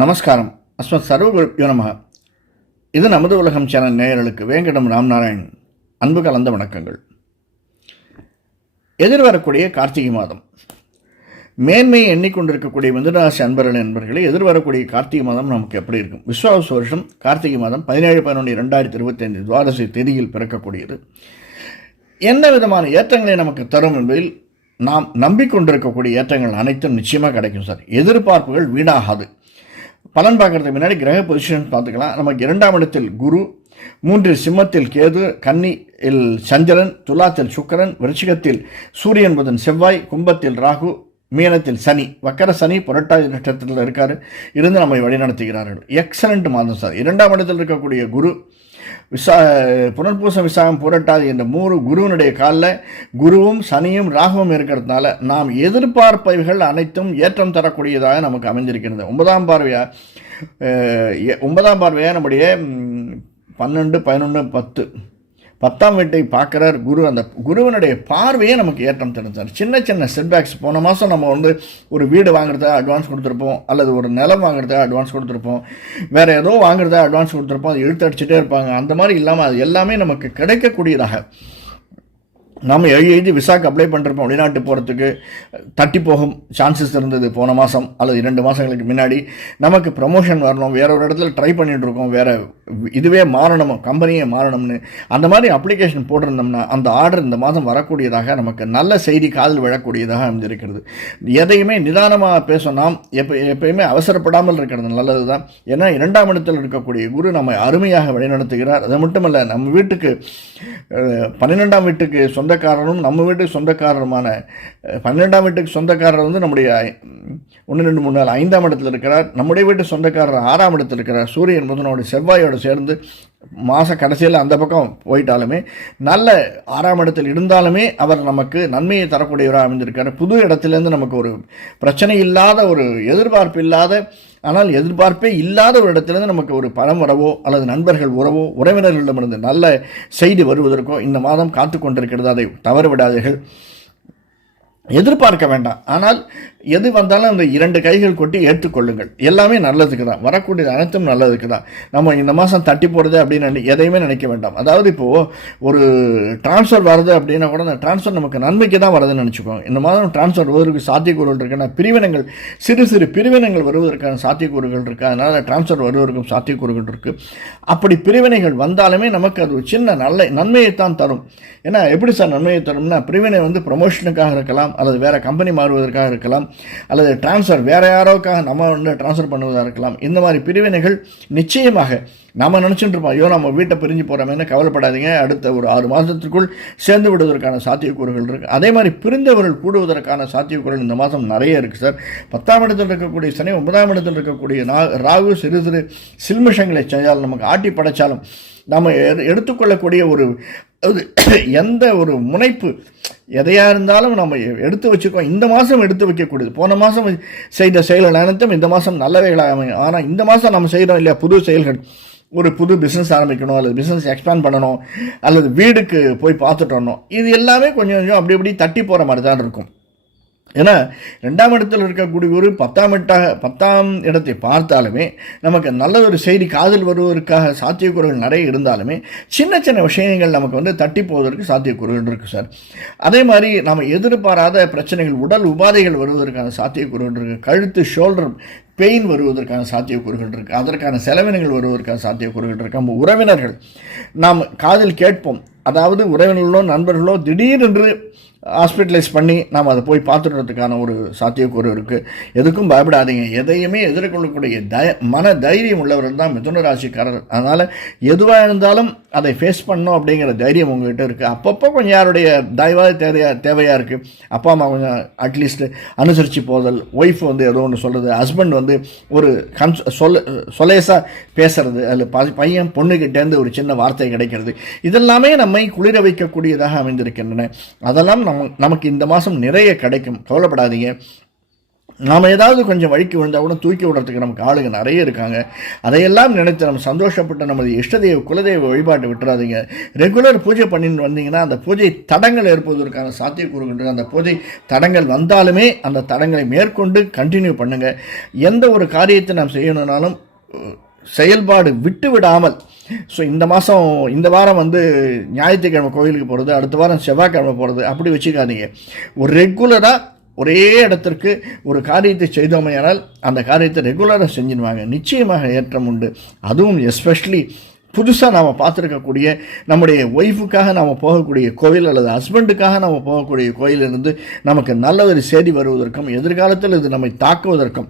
நமஸ்காரம். அஸ்மத் சர்வகுருப்யோ நமக. இது நமது உலகம் சேனல் நேயர்களுக்கு வேங்கடம் ராம்நாராயண் அன்பு கலந்த வணக்கங்கள். எதிர்வரக்கூடிய கார்த்திகை மாதம் மேன்மையை எண்ணிக்கொண்டிருக்கக்கூடிய மிதுனராசி அன்பர்களே, எதிர்வரக்கூடிய கார்த்திகை மாதம் நமக்கு எப்படி இருக்கும்? விஸ்வாவசு வருஷம் கார்த்திகை மாதம் 17/11/2025 துவாதசி தேதியில் பிறக்கக்கூடியது. என்ன விதமான ஏற்றங்களை நமக்கு தரும் என்பதில் நாம் நம்பிக்கொண்டிருக்கக்கூடிய ஏற்றங்கள் அனைத்தும் நிச்சயமாக கிடைக்கும் சார். எதிர்பார்ப்புகள் வீணாகாது. பலன் பார்க்கறதுக்கு முன்னாடி கிரக பொசிஷன் பார்த்துக்கலாம். நமக்கு 2ஆம் இடத்தில் குரு, 3 சிம்மத்தில் கேது, கன்னியில் சந்திரன், துலாத்தில் சுக்கிரன், விருச்சிகத்தில் சூரியன், புதன், செவ்வாய், கும்பத்தில் ராகு, மீனத்தில் சனி, வக்கர சனி புரட்டாதி நட்சத்திரத்தில் இருக்காரு இருந்து நம்மை வழிநடத்துகிறார்கள். எக்ஸலண்ட் மாதம் சார். 2ஆம் இடத்தில் இருக்கக்கூடிய குரு புனர்பூசம், விசாகம், புரட்டாதி என்ற 3 குருவினுடைய காலில் குருவும் சனியும் ராகுவும் இருக்கிறதுனால நாம் எதிர்பார்ப்பவைகள் அனைத்தும் ஏற்றம் தரக்கூடியதாக நமக்கு அமைஞ்சிருக்கிறது. 9ஆம் பார்வையாக நம்முடைய 12, 11, 10ஆம் வீட்டை பார்க்குறார் குரு. அந்த குருவினுடைய பார்வையே நமக்கு ஏற்றம் தெரிஞ்சார். சின்ன சின்ன செட்பேக்ஸ், போன மாதம் நம்ம ஒரு வீடு வாங்குறதா அட்வான்ஸ் கொடுத்துருப்போம், அல்லது ஒரு நிலம் வாங்குறதா அட்வான்ஸ் கொடுத்துருப்போம், வேறு ஏதோ வாங்குறதா அட்வான்ஸ் கொடுத்துருப்போம், அது இழுத்து அடிச்சுட்டே இருப்பாங்க. அந்த மாதிரி இல்லாமல் அது எல்லாமே நமக்கு கிடைக்கக்கூடியதாக நம்ம எழுதி விசாக்கு அப்ளை பண்ணிருப்போம். வெளிநாட்டு போகிறதுக்கு தட்டி போகும் சான்சஸ் இருந்தது போன மாதம் அல்லது 2 மாதங்களுக்கு முன்னாடி. நமக்கு ப்ரமோஷன் வரணும், வேற ஒரு இடத்துல ட்ரை பண்ணிகிட்ருக்கோம், வேறு இதுவே மாறணும், கம்பெனியே மாறணும்னு அந்த மாதிரி அப்ளிகேஷன் போட்டிருந்தோம்னா அந்த ஆர்டர் இந்த மாதம் வரக்கூடியதாக நமக்கு நல்ல செய்தி காதில் விழக்கூடியதாக அமைஞ்சிருக்கிறது. எதையுமே நிதானமாக பேச நாம் எப்பயுமே அவசரப்படாமல் இருக்கிறது நல்லது தான். ஏன்னா 2ஆம் இடத்தில் இருக்கக்கூடிய குரு நம்மை அருமையாக வழிநடத்துகிறார். அது மட்டுமல்ல, நம்ம வீட்டுக்கு 12ஆம் வீட்டுக்கு சொந்தக்காரரும் நம்ம வீட்டுக்கு சொந்தக்காரருமான 12ஆம் வீட்டுக்கு சொந்தக்காரர் நம்முடைய 1, 2, 3, 4 5ஆம் இடத்தில் இருக்கிறார். நம்முடைய வீட்டு சொந்தக்காரர் 6ஆம் இடத்தில் இருக்கிறார். சூரியன் புதனோட செவ்வாயோடு சேர்ந்து மாத கடைசியில் அந்த பக்கம் போயிட்டாலுமே நல்ல 6ஆம் இடத்தில் இருந்தாலுமே அவர் நமக்கு நன்மையை தரக்கூடியவராக அமைந்திருக்கார். புது இடத்துலேருந்து நமக்கு ஒரு பிரச்சனை இல்லாத, ஒரு எதிர்பார்ப்பு இல்லாத, ஆனால் எதிர்பார்ப்பே இல்லாத ஒரு இடத்துலேருந்து நமக்கு ஒரு பணம் வரவோ அல்லது நண்பர்கள் உறவோ உறவினர்களிடமிருந்து நல்ல செய்தி வருவதற்கோ இந்த மாதம் காத்து கொண்டிருக்கிறது. அதை தவறு விடாதீர்கள். எதிர்பார்க்க வேண்டாம். ஆனால் எது வந்தாலும் அந்த 2 கைகள் கொட்டி ஏற்றுக்கொள்ளுங்கள். எல்லாமே நல்லதுக்கு தான், வரக்கூடியது அனைத்தும் நல்லதுக்கு தான். நம்ம இந்த மாதம் தட்டி போடுறது அப்படின்னு எதையுமே நினைக்க வேண்டாம். அதாவது இப்போது ஒரு டிரான்ஸ்ஃபர் வருது அப்படின்னா கூட அந்த டிரான்ஸ்ஃபர் நமக்கு நன்மைக்கு தான் வருதுன்னு நினச்சிக்கோங்க. இந்த மாதம் டிரான்ஸ்ஃபர் வருவதற்கு சாத்தியக்கூறுகள் இருக்குன்னா, பிரிவினங்கள், சிறு பிரிவினங்கள் வருவதற்கான சாத்தியக்கூறுகள் இருக்குது. அதனால் டிரான்ஸ்ஃபர் வருவதற்கும் சாத்தியக்கூறுகள் இருக்குது. அப்படி பிரிவினைகள் வந்தாலுமே நமக்கு அது ஒரு சின்ன நல்ல நன்மையைத்தான் தரும். ஏன்னா எப்படி சார் நன்மையை தரும்னா, பிரிவினை ப்ரொமோஷனுக்காக இருக்கலாம், அல்லது வேறு கம்பெனி மாறுவதற்காக இருக்கலாம், அல்லது டிரான்ஸ்ஃபர் வேறு யாரோக்காக நம்ம டிரான்ஸ்ஃபர் பண்ணுவதாக இருக்கலாம். இந்த மாதிரி பிரிவினைகள் நிச்சயமாக நம்ம நினச்சிட்டு இருப்போம், ஐயோ நம்ம வீட்டை பிரிஞ்சு போகிறோமேனு கவலைப்படாதீங்க. அடுத்த ஒரு 6 மாதத்திற்குள் சேர்ந்து விடுவதற்கான சாத்தியக்கூறுகள் இருக்குது. அதே மாதிரி பிரிந்தவர்கள் கூடுவதற்கான சாத்தியக்கூறுகள் இந்த மாதம் நிறைய இருக்குது சார். 10ஆம் இடத்தில் இருக்கக்கூடிய சனி, 9ஆம் இடத்தில் இருக்கக்கூடிய ராகு சிறு சில்மிஷங்களை செஞ்சாலும், நமக்கு ஆட்டி படைச்சாலும், நம்ம எடுத்துக்கொள்ளக்கூடிய எந்த ஒரு முனைப்பு எதையாக இருந்தாலும் நம்ம எடுத்து வச்சுக்கோம். இந்த மாதம் எடுத்து வைக்கக்கூடியது. போன மாதம் செய்த செயல்கள் அனைத்தும் இந்த மாதம் நல்லவைகளாக அமையும். ஆனால் இந்த மாதம் நம்ம செய்கிறோம் இல்லையா, புது செயல்கள், ஒரு புது பிஸ்னஸ் ஆரம்பிக்கணும், அல்லது பிஸ்னஸ் எக்ஸ்பேண்ட் பண்ணணும், அல்லது வீடுக்கு போய் பார்த்துட்டு வரணும், இது எல்லாமே கொஞ்சம் அப்படி தட்டி போகிற மாதிரி தான் இருக்கும். ஏன்னா 2ஆம் இடத்தில் இருக்கக்கூடிய ஒரு 10ஆம் இடத்தை பார்த்தாலுமே நமக்கு நல்ல ஒரு செய்தி காதில் வருவதற்காக சாத்தியக்கூறுகள் நிறைய இருந்தாலுமே சின்ன சின்ன விஷயங்கள் நமக்கு தட்டி போவதற்கு சாத்தியக்கூறுகள் இருக்குது சார். அதே மாதிரி நம்ம எதிர்பாராத பிரச்சனைகள், உடல் உபாதைகள் வருவதற்கான சாத்தியக்கூறுகள் இருக்குது. கழுத்து, ஷோல்டர் பெயின் வருவதற்கான சாத்தியக்கூறுகள் இருக்குது. அதற்கான செலவினங்கள் வருவதற்கான சாத்தியக்கூறுகள் இருக்குது. நம்ம உறவினர்கள் நாம் காதில் கேட்போம், அதாவது உறவினர்களோ நண்பர்களோ திடீரென்று ஹாஸ்பிட்டலைஸ் பண்ணி நாம் அதை போய் பார்த்துடுறதுக்கான ஒரு சாத்தியக்கூறு இருக்குது. எதுக்கும் பயப்படாதீங்க. எதையுமே எதிர்கொள்ளக்கூடிய மன தைரியம் உள்ளவர்கள் தான் மிதுன ராசிக்காரர். அதனால் எதுவாக இருந்தாலும் அதை ஃபேஸ் பண்ணணும் அப்படிங்கிற தைரியம் உங்கள்கிட்ட இருக்குது. அப்பப்போ கொஞ்சம் யாருடைய தயவாக தேவையாக இருக்குது. அப்பா அம்மா கொஞ்சம் அட்லீஸ்ட் அனுசரித்து போதல், ஒய்ஃப் ஏதோ ஒன்று சொல்கிறது, ஹஸ்பண்ட் ஒரு சொலேசாக பேசுறது, அதில் பையன் பொண்ணுக்கிட்டேருந்து ஒரு சின்ன வார்த்தை கிடைக்கிறது, இதெல்லாமே நம்மை குளிர வைக்கக்கூடியதாக அமைந்திருக்கின்றன. அதெல்லாம் நமக்கு இந்த மாதம் நிறைய கிடைக்கும். கவலைப்படாதீங்க. நாம் ஏதாவது கொஞ்சம் வழிக்கு விழுந்தால் கூட தூக்கி விடுறதுக்கு நமக்கு ஆளுங்க நிறைய இருக்காங்க. அதையெல்லாம் நினைத்து நம்ம சந்தோஷப்பட்டு நமது இஷ்டதெய்வ குலதெய்வ வழிபாட்டு விட்டுறாதீங்க. ரெகுலர் பூஜை பண்ணிட்டு வந்தீங்கன்னா அந்த பூஜை தடங்கள் ஏற்படுவதற்கான சாத்தியக்கூறுகள், அந்த பூஜை தடங்கள் வந்தாலுமே அந்த தடங்களை மேற்கொண்டு கண்டினியூ பண்ணுங்கள். எந்த ஒரு காரியத்தை நாம் செய்யணுன்னாலும் செயல்பாடு விட்டு விடாமல். ஸோ இந்த வாரம் ஞாயிற்றுக்கிழமை கோயிலுக்கு போகிறது, அடுத்த வாரம் செவ்வாய்க்கிழமை போகிறது, அப்படி வச்சுக்காதீங்க. ஒரு ரெகுலராக ஒரே இடத்திற்கு ஒரு காரியத்தை செய்தோமையானால் அந்த காரியத்தை ரெகுலராக செஞ்சுடுவாங்க. நிச்சயமாக ஏற்றம் உண்டு. அதுவும் எஸ்பெஷலி புதுசாக நாம் பார்த்துருக்கக்கூடிய நம்முடைய ஒய்ஃபுக்காக நாம் போகக்கூடிய கோயில் அல்லது ஹஸ்பண்டுக்காக நாம் போகக்கூடிய கோயிலிருந்து நமக்கு நல்ல ஒரு செய்தி வருவதற்கும் எதிர்காலத்தில் இது நம்மை தாக்குவதற்கும்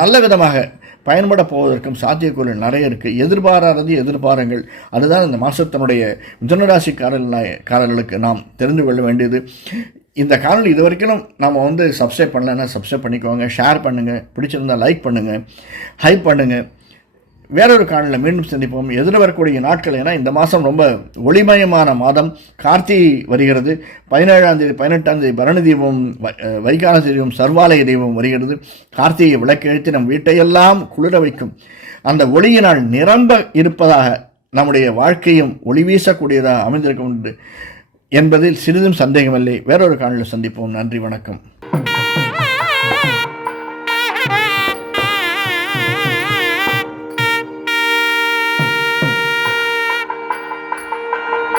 நல்ல விதமாக பயன்பட போவதற்கும் சாத்தியக்கூறுகள் நிறைய இருக்குது. எதிர்பாராதது எதிர்பாருங்கள். அதுதான் இந்த மாதத்தினுடைய மிதுனராசிக்காரர்களுக்கு நாம் தெரிந்து கொள்ள வேண்டியது. இந்த காணொலி இது வரைக்கும் நம்ம சப்ஸ்கிரைப் பண்ணலைன்னா சப்ஸ்கிரைப் பண்ணிக்கோங்க, ஷேர் பண்ணுங்கள், பிடிச்சிருந்தால் லைக் பண்ணுங்கள், ஹைப் பண்ணுங்கள். வேறொரு காணொலியில் மீண்டும் சந்திப்போம். வரக்கூடிய நாட்கள், ஏன்னா இந்த மாதம் ரொம்ப ஒளிமயமான மாதம். கார்த்திகை வருகிறது. 17ஆம் தேதி 18ஆம் தேதி பரணி தீபம், வைகால தீபம், சர்வாலய தீபம் வருகிறது. கார்த்திகை விளக்கெழுத்து நம் வீட்டையெல்லாம் குளிர வைக்கும். அந்த ஒளியினால் நிரம்ப இருப்பதாக நம்முடைய வாழ்க்கையும் ஒளி வீசக்கூடியதாக அமைந்திருக்கும் என்பதில் சிறிதும் சந்தேகமில்லை. வேறொரு காணொலியில் சந்திப்போம். நன்றி, வணக்கம்.